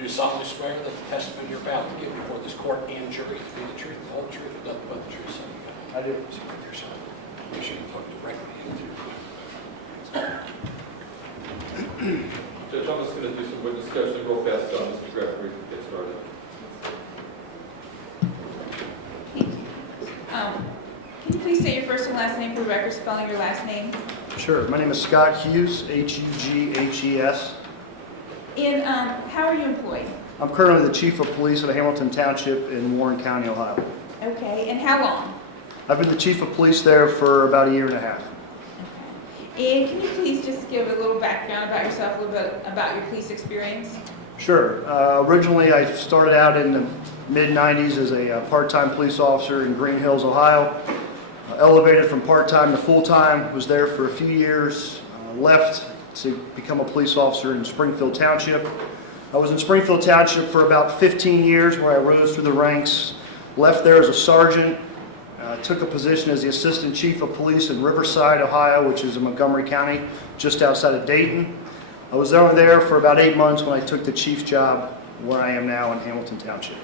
Do solemnly swear that the testimony you're about to give before this court and jury to be the truth, the whole truth, and nothing but the truth, so help you God? I do. So with your son, make sure you talk directly into your client. Judge, I'm just going to do some witness questioning real fast, Mr. Gregory, to get started. Can you please say your first and last name for the record, spelling your last name? Sure. My name is Scott Hughes, Hughes. And how are you employed? I'm currently the Chief of Police at Hamilton Township in Warren County, Ohio. Okay, and how long? I've been the Chief of Police there for about a year and a half. Okay. And can you please just give a little background about yourself, a little bit about your police experience? Sure. Originally, I started out in the mid-'90s as a part-time police officer in Green Hills, Ohio. Elevated from part-time to full-time, was there for a few years, left to become a police officer in Springfield Township. I was in Springfield Township for about 15 years where I rose through the ranks, left there as a sergeant, took a position as the Assistant Chief of Police in Riverside, Ohio, which is in Montgomery County, just outside of Dayton. I was only there for about 8 months when I took the chief's job where I am now in Hamilton Township.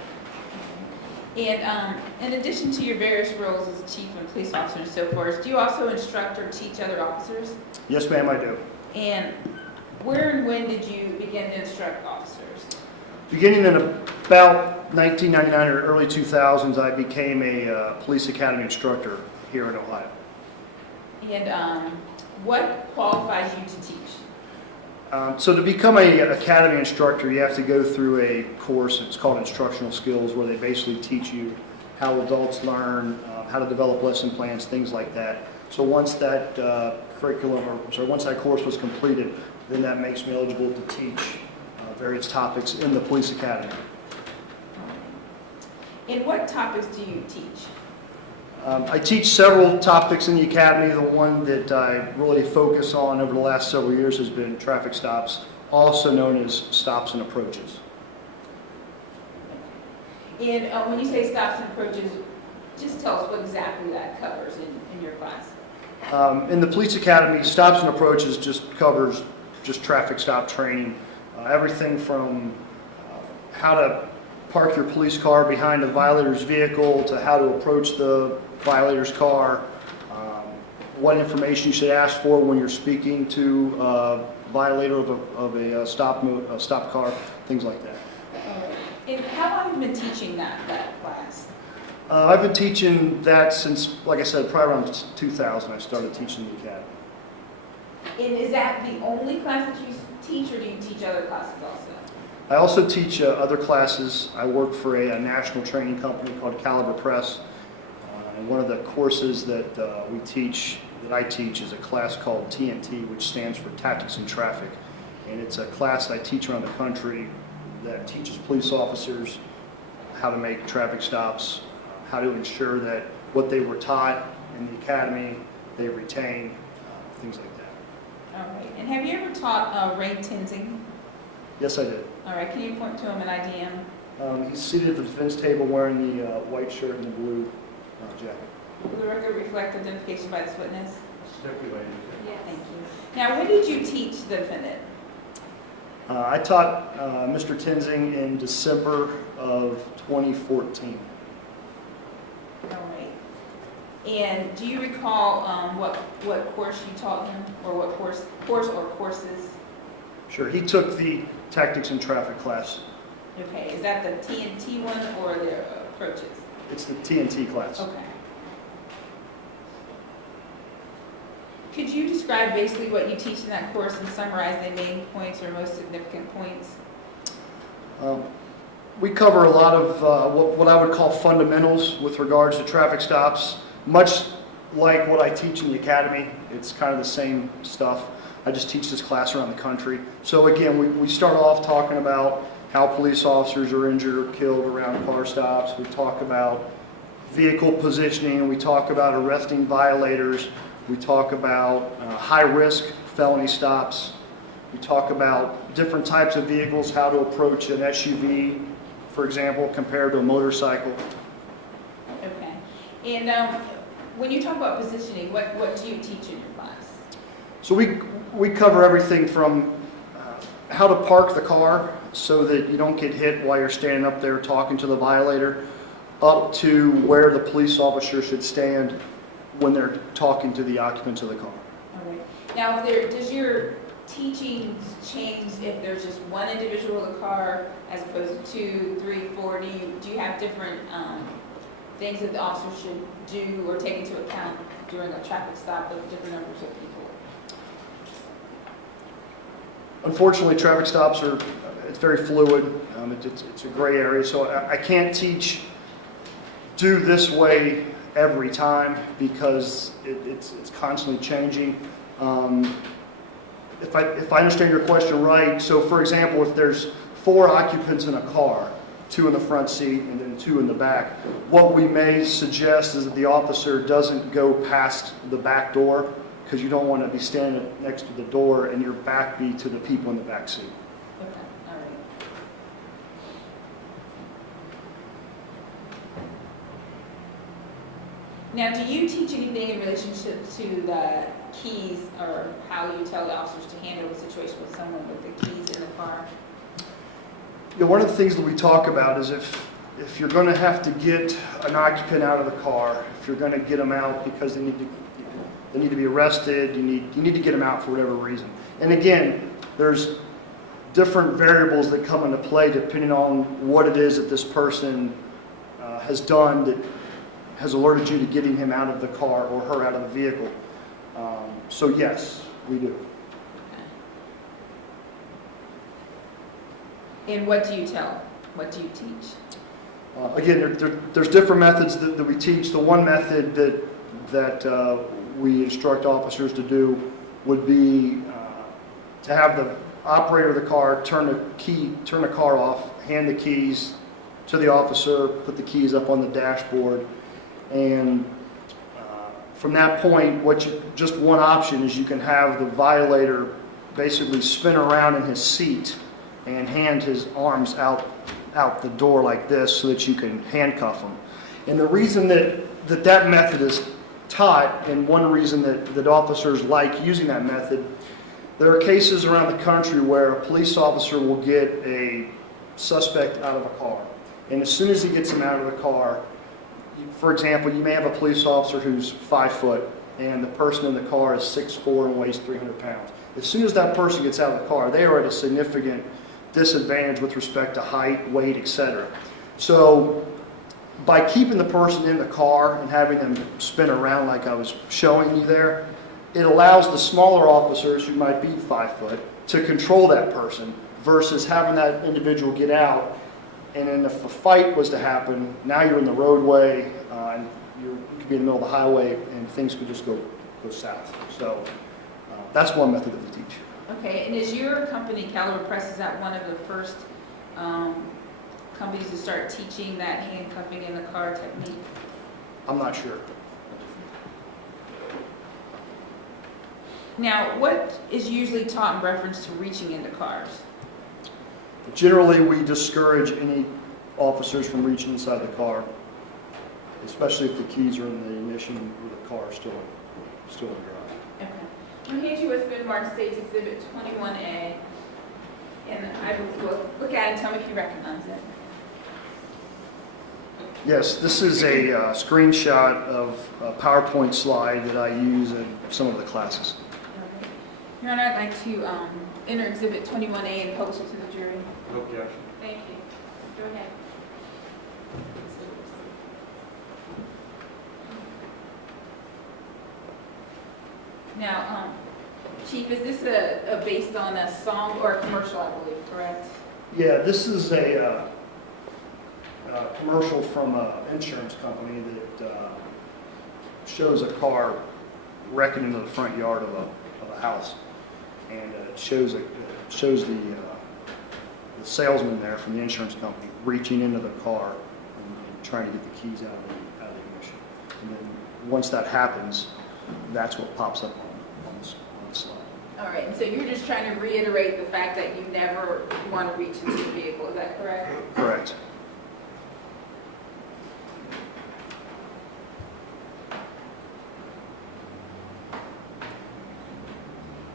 And in addition to your various roles as a chief and police officer and so forth, do you also instruct or teach other officers? Yes, ma'am, I do. And where and when did you begin to instruct officers? Beginning in about 1999 or early 2000s, I became a police academy instructor here in Ohio. And what qualifies you to teach? So to become an academy instructor, you have to go through a course. It's called instructional skills, where they basically teach you how adults learn, how to develop lesson plans, things like that. So once that once that course was completed, then that makes me eligible to teach various topics in the police academy. And what topics do you teach? I teach several topics in the academy. The one that I really focus on over the last several years has been traffic stops, also known as stops and approaches. And when you say stops and approaches, just tell us what exactly that covers in your class. In the police academy, stops and approaches just covers just traffic stop training. Everything from how to park your police car behind a violator's vehicle to how to approach the violator's car, what information you should ask for when you're speaking to a violator of a stop car, things like that. And how long have you been teaching that class? I've been teaching that since, like I said, probably around 2000 I started teaching the academy. And is that the only class that you teach, or do you teach other classes also? I also teach other classes. I work for a national training company called Caliber Press. And one of the courses that I teach is a class called TNT, which stands for Tactics in Traffic. And it's a class that I teach around the country that teaches police officers how to make traffic stops, how to ensure that what they were taught in the academy, they retain, things like that. All right. And have you ever taught Ray Tenzing? Yes, I did. All right. Can you point to him and ID him? He's seated at the defense table wearing the white shirt and the blue jacket. Will the record reflect identification by this witness? Stipulated. Yeah, thank you. Now, when did you teach the defendant? I taught Mr. Tenzing in December of 2014. All right. And do you recall what course you taught him, or what course or courses? Sure, he took the Tactics in Traffic class. Okay, is that the TNT one or the approaches? It's the TNT class. Okay. Could you describe basically what you teach in that course and summarize the main points or most significant points? We cover a lot of what I would call fundamentals with regards to traffic stops. Much like what I teach in the academy, it's kind of the same stuff. I just teach this class around the country. So again, we start off talking about how police officers are injured or killed around car stops. We talk about vehicle positioning. We talk about arresting violators. We talk about high-risk felony stops. We talk about different types of vehicles, how to approach an SUV, for example, compared to a motorcycle. Okay. And when you talk about positioning, what do you teach in your class? So we cover everything from how to park the car so that you don't get hit while you're standing up there talking to the violator, up to where the police officer should stand when they're talking to the occupants of the car. All right. Now, does your teaching change if there's just one individual in the car as opposed to 2, 3, 4? Do you have different things that the officer should do or take into account during a traffic stop with different numbers of people? Unfortunately, traffic stops it's very fluid. It's a gray area, so I can't teach do this way every time because it's constantly changing. If I understand your question right, so for example, if there's 4 occupants in a car, 2 in the front seat and then 2 in the back, what we may suggest is that the officer doesn't go past the back door, because you don't want to be standing next to the door and your back be to the people in the back seat. Okay, all right. Now, do you teach anything in relationship to the keys or how you tell the officers to handle a situation with someone with the keys in the car? Yeah, one of the things that we talk about is if you're going to have to get an occupant out of the car, if you're going to get them out because they need to be arrested, you need to get them out for whatever reason. And again, there's different variables that come into play depending on what it is that this person has done that has alerted you to getting him out of the car or her out of the vehicle. So yes, we do. And what do you tell? What do you teach? Again, there's different methods that we teach. The one method that we instruct officers to do would be to have the operator of the car turn the car off, hand the keys to the officer, put the keys up on the dashboard, and from that point, just one option is you can have the violator basically spin around in his seat and hand his arms out the door like this so that you can handcuff him. And the reason that method is taught, and one reason that officers like using that method, there are cases around the country where a police officer will get a suspect out of a car. And as soon as he gets him out of the car, for example, you may have a police officer who's 5 foot and the person in the car is 6'4" and weighs 300 pounds. As soon as that person gets out of the car, they are at a significant disadvantage with respect to height, weight, etc. So by keeping the person in the car and having them spin around like I was showing you there, it allows the smaller officers who might be 5 foot to control that person versus having that individual get out. And then if a fight was to happen, now you're in the roadway and you could be in the middle of the highway and things could just go south. So that's one method that we teach. Okay, and is your company, Caliber Press, is that one of the first companies to start teaching that handcuffing in the car technique? I'm not sure. Now, what is usually taught in reference to reaching into cars? Generally, we discourage any officers from reaching inside the car, especially if the keys are in the ignition or the car is still in drive. Okay. I'm going to hand you what's been marked States Exhibit 21A, and I will look at it and tell me if you recognize it. Yes, this is a screenshot of a PowerPoint slide that I use in some of the classes. Okay. Your Honor, I'd like to enter Exhibit 21A and publish it to the jury. No objection. Thank you. Go ahead. Now, Chief, is this based on a song or a commercial, I believe, correct? Yeah, this is a commercial from an insurance company that shows a car wrecking into the front yard of a house, and it shows the salesman there from the insurance company reaching into the car and trying to get the keys out of the ignition. And then once that happens, that's what pops up on the slide. All right, and so you're just trying to reiterate the fact that you never want to reach into the vehicle, is that correct? Correct.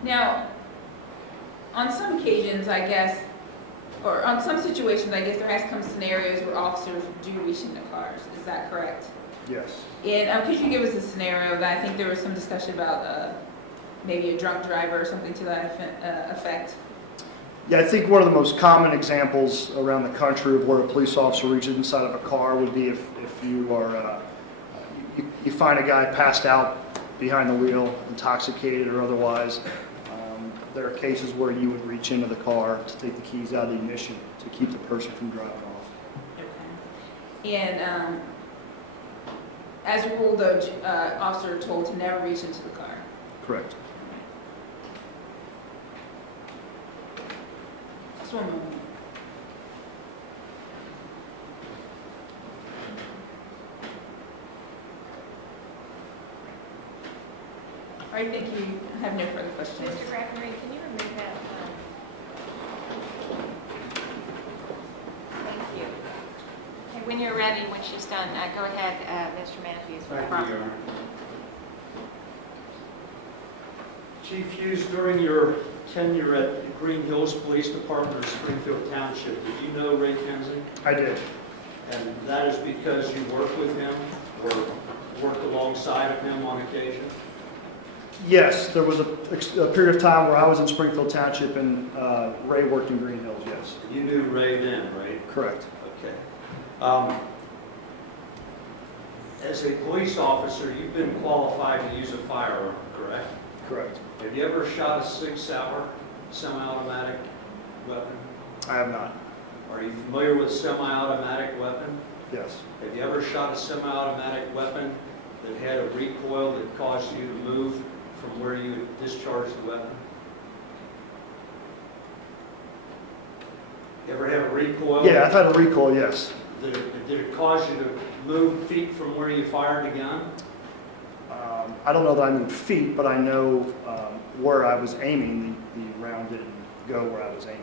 Now, on some occasions, occasions, I guess, or on some situations, I guess there has come scenarios where officers do reach into cars. Is that correct? Yes. And could you give us a scenario that I think there was some discussion about maybe a drunk driver or something to that effect? Yeah, I think one of the most common examples around the country of where a police officer reaches inside of a car would be if you are, you find a guy passed out behind the wheel, intoxicated or otherwise. There are cases where you would reach into the car to take the keys out of the ignition to keep the person from driving off. Okay. And as a rule, though, officer are told to never reach into the car. Correct. Just one moment. All right, thank you. I have no further questions. Mr. Graffenreid, can you remove that? Thank you. Okay, when you're ready, when she's done, go ahead, Mr. Matthews. Thank you, Your Honor. Chief Hughes, during your tenure at the Green Hills Police Department of Springfield Township, did you know Ray Kenzie? I did. And that is because you worked with him or worked alongside of him on occasion? Yes, there was a period of time where I was in Springfield Township and Ray worked in Green Hills, yes. You knew Ray then, right? Correct. Okay. As a police officer, you've been qualified to use a firearm, correct? Correct. Have you ever shot a 6-hour semi-automatic weapon? I have not. Are you familiar with semi-automatic weapon? Yes. Have you ever shot a semi-automatic weapon that had a recoil that caused you to move from where you had discharged the weapon? You ever have a recoil? Yeah, I've had a recoil, yes. Did it cause you to move feet from where you fired the gun? I don't know that I moved feet, but I know where I was aiming. The round didn't go where I was aiming.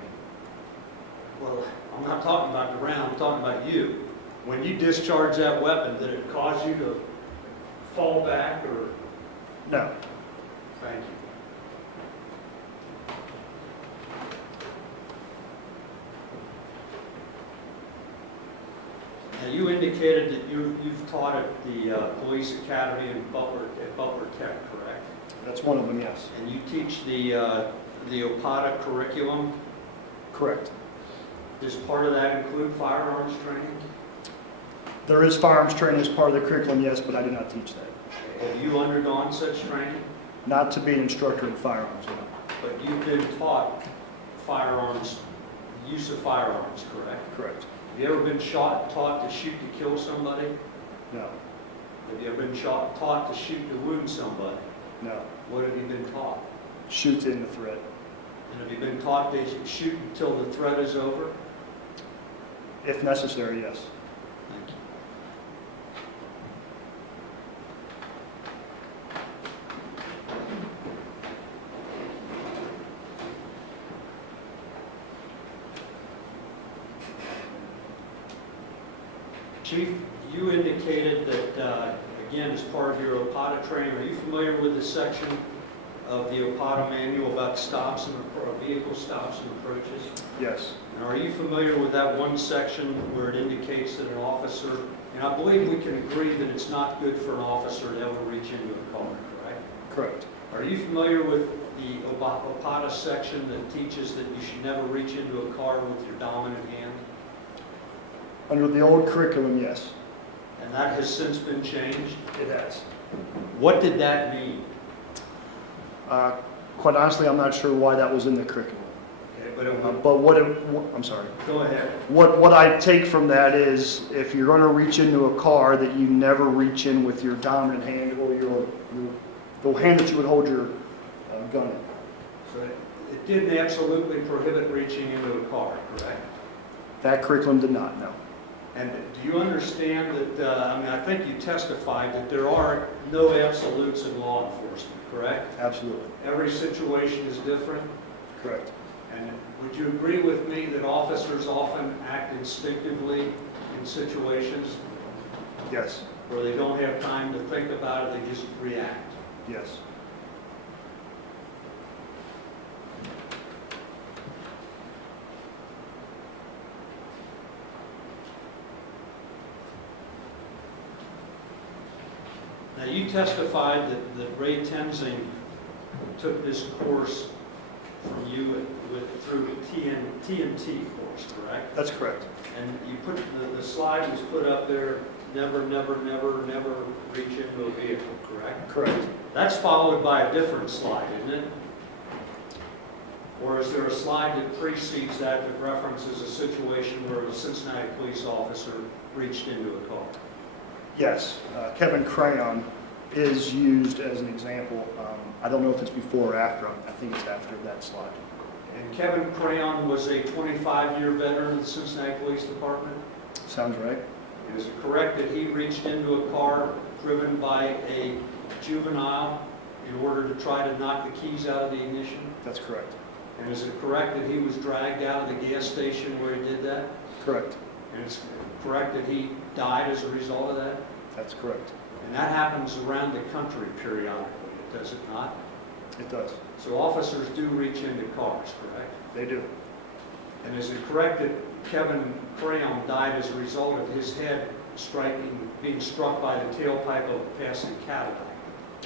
Well, I'm not talking about the round, I'm talking about you. When you discharged that weapon, did it cause you to fall back or? No. Thank you. Now, you indicated that you've taught at the Police Academy at Butler Tech, correct? That's one of them, yes. And you teach the OPATA curriculum. Correct. Does part of that include firearms training? There is firearms training as part of the curriculum, yes, but I do not teach that. Have you undergone such training? Not to be an instructor in firearms, no. But you've been taught firearms, use of firearms, correct? Correct. Have you ever been taught to shoot to kill somebody? No. Have you ever been taught to shoot to wound somebody? No. What have you been taught? Shoot in the threat. And have you been taught to shoot until the threat is over? If necessary, yes. Thank you. Chief, you indicated that, again, as part of your OPATA training, are you familiar with the section of the OPATA manual about stops and vehicle stops and approaches? Yes. And are you familiar with that one section where it indicates that an officer, and I believe we can agree that it's not good for an officer to ever reach into a car, correct? Correct. Are you familiar with the OPATA section that teaches that you should never reach into a car with your dominant hand? Under the old curriculum, yes. And that has since been changed? It has. What did that mean? Quite honestly, I'm not sure why that was in the curriculum. Okay, but But I'm sorry. go ahead. What I take from that is if you're going to reach into a car, that you never reach in with your dominant hand or the hand that you would hold your gun in. So it didn't absolutely prohibit reaching into a car, correct? That curriculum did not, no. And do you understand that, I think you testified that there are no absolutes in law enforcement, correct? Absolutely. Every situation is different. Correct. And would you agree with me that officers often act instinctively in situations Yes. where they don't have time to think about it, they just react? Yes. Now, you testified that Ray Tenzing took this course from you through TNT course, correct? That's correct. And you put, the slide was put up there, never, never, never, never reach into a vehicle, correct? Correct. That's followed by a different slide, isn't it? Or is there a slide that precedes that that references a situation where a Cincinnati police officer reached into a car? Yes, Kevin Crayon is used as an example. I don't know if it's before or after. I think it's after that slide. And Kevin Crayon was a 25-year veteran of the Cincinnati Police Department. Sounds right? Is it correct that he reached into a car driven by a juvenile in order to try to knock the keys out of the ignition? That's correct. And is it correct that he was dragged out of the gas station where he did that? Correct. And it's correct that he died as a result of that? That's correct. And that happens around the country periodically, does it not? It does. So officers do reach into cars, correct? They do. And is it correct that Kevin Crayon died as a result of his head being struck by the tailpipe of a passing Cadillac,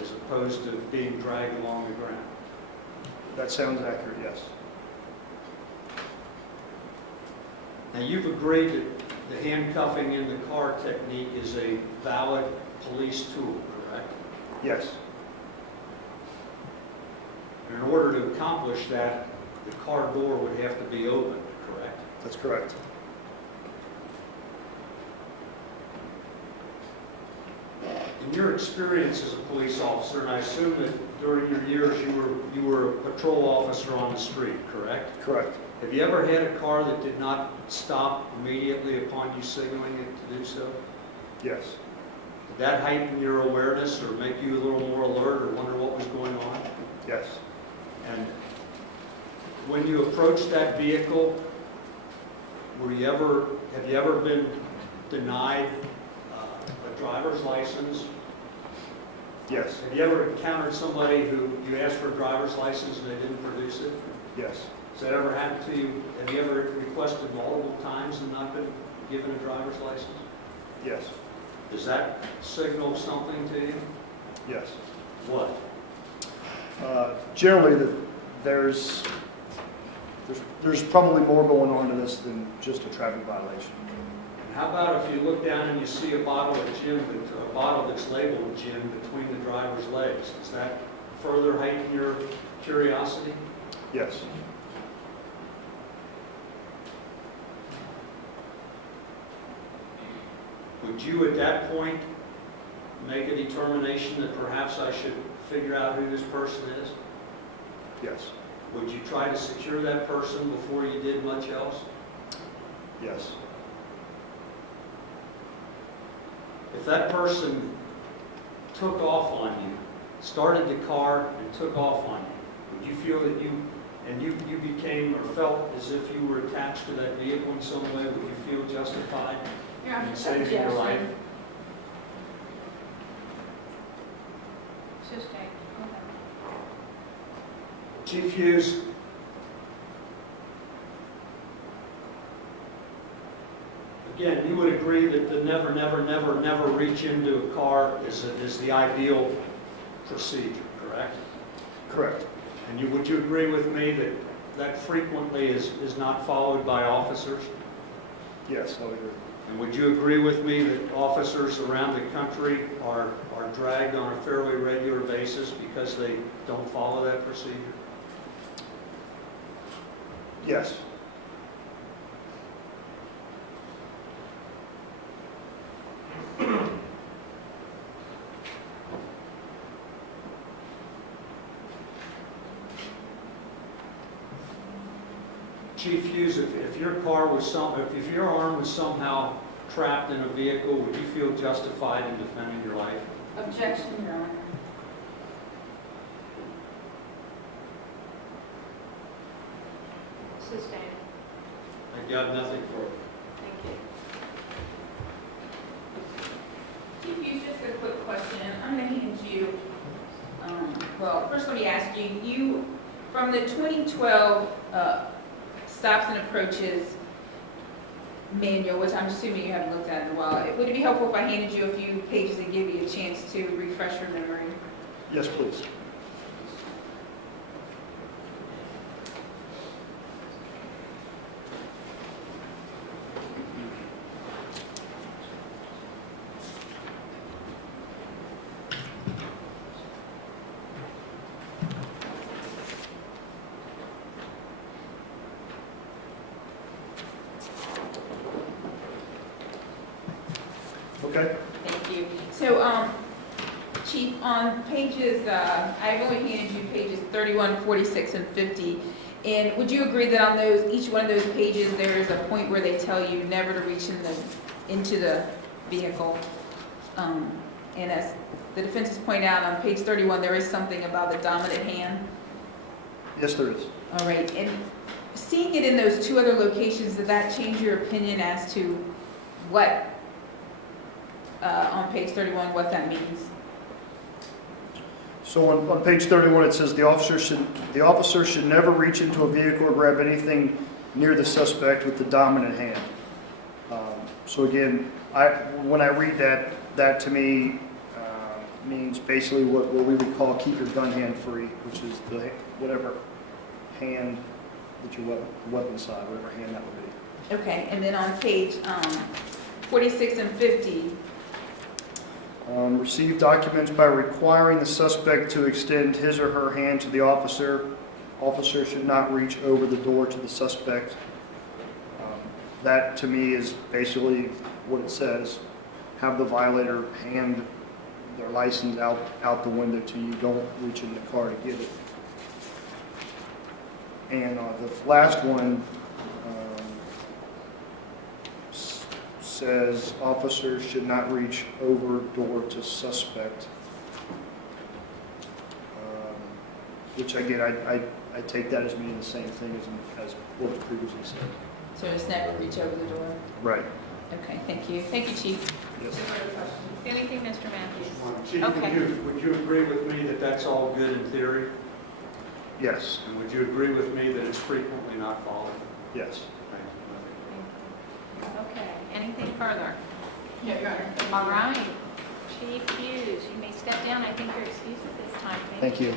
as opposed to being dragged along the ground? That sounds accurate, yes. Now, you've agreed that the handcuffing in the car technique is a valid police tool, correct? Yes. And in order to accomplish that, the car door would have to be opened, correct? That's correct. In your experience as a police officer, and I assume that during your years you were a patrol officer on the street, correct? Correct. Have you ever had a car that did not stop immediately upon you signaling it to do so? Yes. Did that heighten your awareness or make you a little more alert or wonder what was going on? Yes. And when you approached that vehicle, have you ever been denied a driver's license? Yes. Have you ever encountered somebody who you asked for a driver's license and they didn't produce it? Yes. Has that ever happened to you? Have you ever requested multiple times and not been given a driver's license? Yes. Does that signal something to you? Yes. What? Generally, there's probably more going on to this than just a traffic violation. And how about if you look down and you see a bottle of gin, a bottle that's labeled gin between the driver's legs? Does that further heighten your curiosity? Yes. Would you at that point make a determination that perhaps I should figure out who this person is? Yes. Would you try to secure that person before you did much else? Yes. If that person took off on you, started the car and took off on you, would you feel that you became or felt as if you were attached to that vehicle in some way? Would you feel justified in saving your life? Sustained. Chief Hughes, again, you would agree that the never, never, never, never reach into a car is the ideal procedure, correct? Correct. And would you agree with me that that frequently is not followed by officers? Yes, I would agree. And would you agree with me that officers around the country are dragged on a fairly regular basis because they don't follow that procedure? Yes. Chief Hughes, if your car was if your arm was somehow trapped in a vehicle, would you feel justified in defending your life? Objection, Your Honor. Sustained. I got nothing for it. Thank you. Chief Hughes, just a quick question. I'm going to hand you, well, first let me ask you, from the 2012 stops and approaches, manual, which I'm assuming you haven't looked at in a while, would it be helpful if I handed you a few pages and give you a chance to refresh your memory? Yes, please. Okay. Thank you. So, Chief, on pages, I've only handed you pages 31, 46, and 50. And would you agree that on those, each one of those pages, there is a point where they tell you never to reach into the vehicle? And as the defense has pointed out, on page 31, there is something about the dominant hand. Yes, there is. All right. And seeing it in those two other locations, did that change your opinion as to what, on page 31, what that means? So on page 31, it says the officer should never reach into a vehicle or grab anything near the suspect with the dominant hand. So again, when I read that, that to me means basically what we would call keep your gun hand free, which is the whatever hand that your weapon side, whatever hand that would be. Okay, and then on page 46 and 50, Receive documents by requiring the suspect to extend his or her hand to the officer. Officer should not reach over the door to the suspect. That to me is basically what it says. Have the violator hand their license out the window to you. Don't reach in the car to get it. And the last one says officers should not reach over door to suspect. Which again, I take that as meaning the same thing as what was previously said. so just never reach over the door. Right. Okay, thank you. Thank you, Chief. Yes. Anything, Mr. Matthews? Chief, Okay. would you agree with me that that's all good in theory? Yes. And would you agree with me that it's frequently not followed? Yes. Okay, anything further? No, Your Honor. All right. Chief Hughes, you may step down. I think you're excused at this time. Thank you.